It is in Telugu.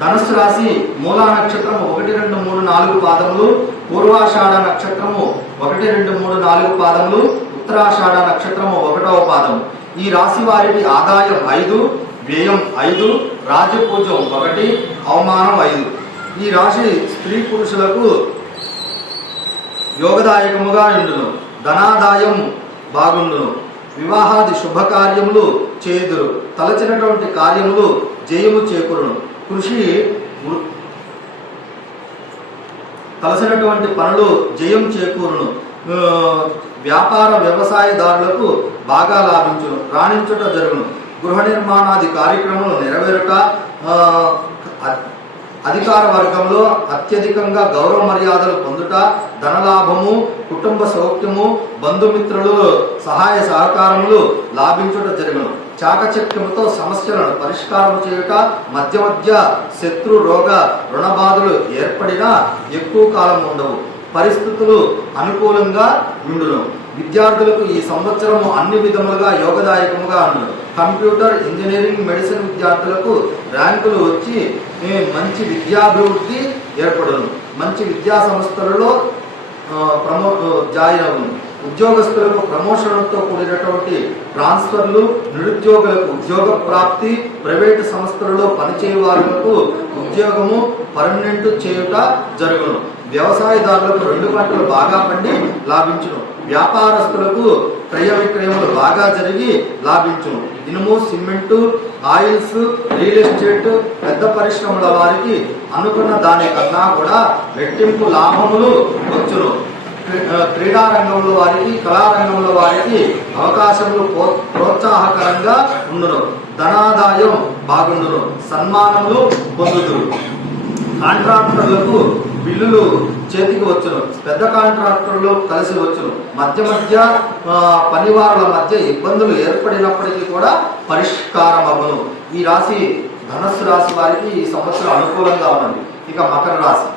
ధనుసు రాశి మూలా నక్షత్రము ఒకటి రెండు మూడు నాలుగు పాదములు పూర్వాషాఢ నక్షత్రము ఒకటి రెండు మూడు నాలుగు పాదములు ఉత్తరాషాఢ నక్షత్రము ఒకటవ పాదం ఈ రాశి వారికి ఆదాయం ఐదు వ్యయం ఐదు రాజపూజం ఒకటి అవమానం ఐదు. ఈ రాశి స్త్రీ పురుషులకు యోగదాయకముగా ఉండును. ధనాదాయం బాగుండును. వివాహాది శుభకార్యములు చేదురు. తలచినటువంటి కార్యములు జయము చేకూరును. కృషి వృ- తలసినటువంటి పనులు జయం చేకూరును. వ్యాపార వ్యవసాయదారులకు బాగా లాభించును రాణించుట జరుగును. గృహ నిర్మాణాది కార్యక్రమాలు నెరవేరుట అధికార వర్గంలో అత్యధికంగా గౌరవ మర్యాదలు పొందుట ధనలాభము కుటుంబ సౌఖ్యము బంధుమిత్రులు సహాయ సహకారములు లాభించుట జరుగును. చాకచక్యముతో సమస్యలను పరిష్కారం చేయుట మధ్య మధ్య శత్రు రోగ రుణబాధలు ఏర్పడినా ఎక్కువ కాలం ఉండవు. పరిస్థితులు అనుకూలంగా ఉండును. విద్యార్థులకు ఈ సంవత్సరము అన్ని విధములుగా యోగదాయకముగా ఉండును కంప్యూటర్ ఇంజనీరింగ్ మెడిసిన్ విద్యార్థులకు ర్యాంకులు వచ్చి మంచి విద్యాభివృద్ధి ఏర్పడును. మంచి విద్యా సంస్థలలో ప్రమో జాయిన్ అవును. ఉద్యోగస్తులకు ప్రమోషన్లతో కూడినటువంటి ట్రాన్స్ఫర్లు నిరుద్యోగులకు ఉద్యోగ ప్రాప్తి ప్రైవేటు సంస్థలలో పనిచేయ వారులకు ఉద్యోగము పర్మనెంట్ చేయుట జరుగును. వ్యవసాయదారులకు రెండు పంటలు బాగా పండి లాభించును. వ్యాపారస్తులకు క్రయ విక్రయములు బాగా జరిగి లాభించును. ఇనుము సిమెంటు ఆయిల్స్ రియల్ ఎస్టేట్ పెద్ద పరిశ్రమల వారికి అనుకున్న దానికన్నా కూడా రెట్టింపు లాభములు వచ్చును. క్రీడా రంగంలో వారికి కళారంగంలో వారికి అవకాశములు ప్రోత్సాహకరంగా ఉండును. ధనాదాయం బాగుండును. సన్మానములు పొందుతురు కాంట్రాక్టర్లకు బిల్లులు చేతికి వచ్చును. పెద్ద కాంట్రాక్టర్లు కలిసి వచ్చును. మధ్య మధ్య పనివారుల మధ్య ఇబ్బందులు ఏర్పడినప్పటికీ కూడా పరిష్కారం అవ్వను ఈ రాశి ధనస్సు రాశి వారికి ఈ సంవత్సరం అనుకూలంగా ఉన్నది. ఇక మకర రాశి.